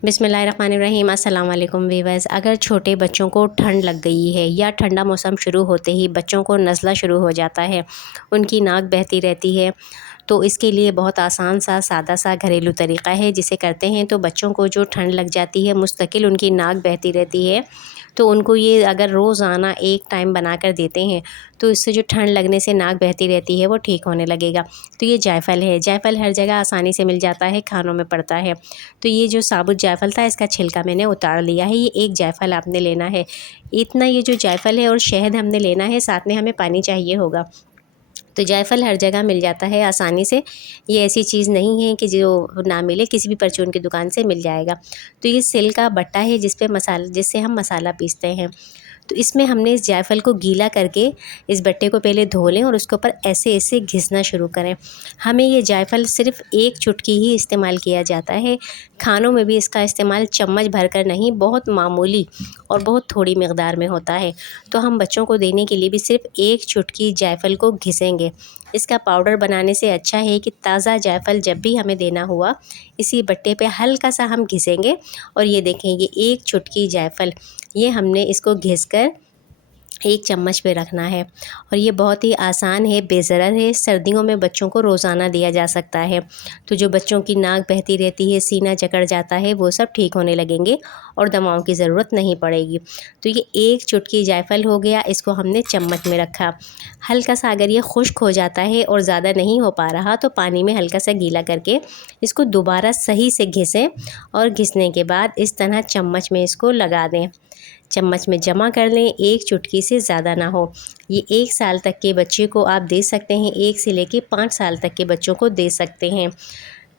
बिस्मिल्लाहिर्रहमानिर्रहीम। अस्सलाम वालेकुम वीवर्स। अगर छोटे बच्चों को ठंड लग गई है या ठंडा मौसम शुरू होते ही बच्चों को नज़ला शुरू हो जाता है, उनकी नाक बहती रहती है, तो इसके लिए बहुत आसान सा सादा सा घरेलू तरीक़ा है जिसे करते हैं तो बच्चों को जो ठंड लग जाती है, मुस्तकिल उनकी नाक बहती रहती है, तो उनको ये अगर रोज़ाना एक टाइम बना कर देते हैं तो इससे जो ठंड लगने से नाक बहती रहती है वो ठीक होने लगेगा। तो ये जायफ़ल है, जायफ़ल हर जगह आसानी से मिल जाता है, खानों में पड़ता है। तो ये जो साबुत जायफ़ल था इसका छिलका मैंने उतार लिया है। ये एक जायफ़ल आपने लेना है। इतना ये जो जायफ़ल है और शहद हमने लेना है, साथ में हमें पानी चाहिए होगा। तो जायफ़ल हर जगह मिल जाता है आसानी से। ये ऐसी चीज़ नहीं है कि जो ना मिले, किसी भी परचून की दुकान से मिल जाएगा। तो ये सिल का बट्टा है जिससे हम मसाला पीसते हैं। तो इसमें हमने इस जायफ़ल को गीला करके इस बट्टे को पहले धो लें और उसके ऊपर ऐसे-ऐसे घिसना शुरू करें। हमें ये जायफ़ल सिर्फ़ एक चुटकी ही इस्तेमाल किया जाता है। खानों में भी इसका इस्तेमाल चम्मच भरकर नहीं, बहुत मामूली और बहुत थोड़ी मिक़दार में होता है। तो हम बच्चों को देने के लिए भी सिर्फ़ एक चुटकी जायफ़ल को घिसेंगे। इसका पाउडर बनाने से अच्छा है कि ताज़ा जायफ़ल जब भी हमें देना हुआ, इसी बट्टे पे हल्का सा हम घिसेंगे और ये देखें, ये एक चुटकी जायफ़ल, ये हमने इसको घिस कर एक चम्मच पे रखना है और ये बहुत ही आसान है, बेज़रर है। सर्दियों में बच्चों को रोज़ाना दिया जा सकता है। तो जो बच्चों की नाक बहती रहती है, सीना जकड़ जाता है, वो सब ठीक होने लगेंगे और दवाओं की ज़रूरत नहीं पड़ेगी। तो ये एक चुटकी जायफ़ल हो गया, इसको हमने चम्मच में रखा। हल्का सा अगर ये खुश्क हो जाता है और ज़्यादा नहीं हो पा रहा तो पानी में हल्का सा गीला करके इसको दोबारा सही से घिसें और घिसने के बाद इस तरह चम्मच में इसको लगा दें। चम्मच में जमा कर लें, एक चुटकी से ज़्यादा ना हो। ये 1 साल तक के बच्चे को आप दे सकते हैं, 1 से लेके 5 साल तक के बच्चों को दे सकते हैं।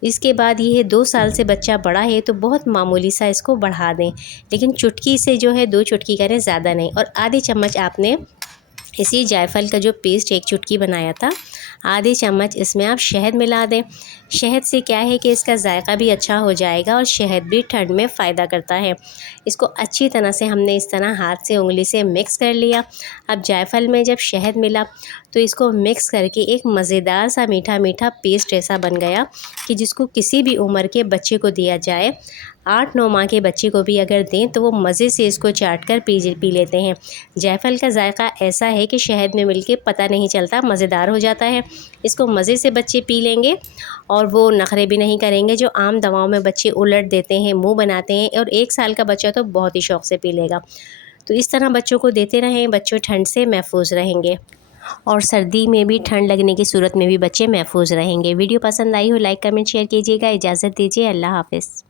इसके बाद ये है 2 साल से बच्चा बड़ा है तो बहुत मामूली सा इसको बढ़ा दें, लेकिन चुटकी से जो है 2 चुटकी करें, ज़्यादा नहीं। और आधी चम्मच आपने इसी जायफ़ल का जो पेस्ट 1 चुटकी बनाया था, आधी चम्मच इसमें आप शहद मिला दें। शहद से क्या है कि इसका जायका भी अच्छा हो जाएगा और शहद भी ठंड में फ़ायदा करता है। इसको अच्छी तरह से हमने इस तरह हाथ से, उंगली से मिक्स कर लिया। अब जायफ़ल में जब शहद मिला तो इसको मिक्स करके एक मज़ेदार सा मीठा-मीठा पेस्ट ऐसा बन गया कि जिसको किसी भी उम्र के बच्चे को दिया जाए, 8-9 माह के बच्चे को भी अगर दें तो वो मज़े से इसको चाट कर पी लेते हैं। जायफ़ल का जायका ऐसा है कि शहद में मिलके पता नहीं चलता, मज़ेदार हो जाता है। इसको मज़े से बच्चे पी लेंगे और वो नखरे भी नहीं करेंगे जो आम दवाओं में बच्चे उलट देते हैं, मुँह बनाते हैं, और 1 साल का बच्चा तो बहुत ही शौक़ से पी लेगा। तो इस तरह बच्चों को देते रहें, बच्चे ठंड से महफूज़ रहेंगे और सर्दी में भी ठंड लगने की सूरत में भी बच्चे महफूज़ रहेंगे। वीडियो पसंद आई हो लाइक, कमेंट, शेयर कीजिएगा। इजाज़त दीजिए। अल्लाह हाफ़िज़।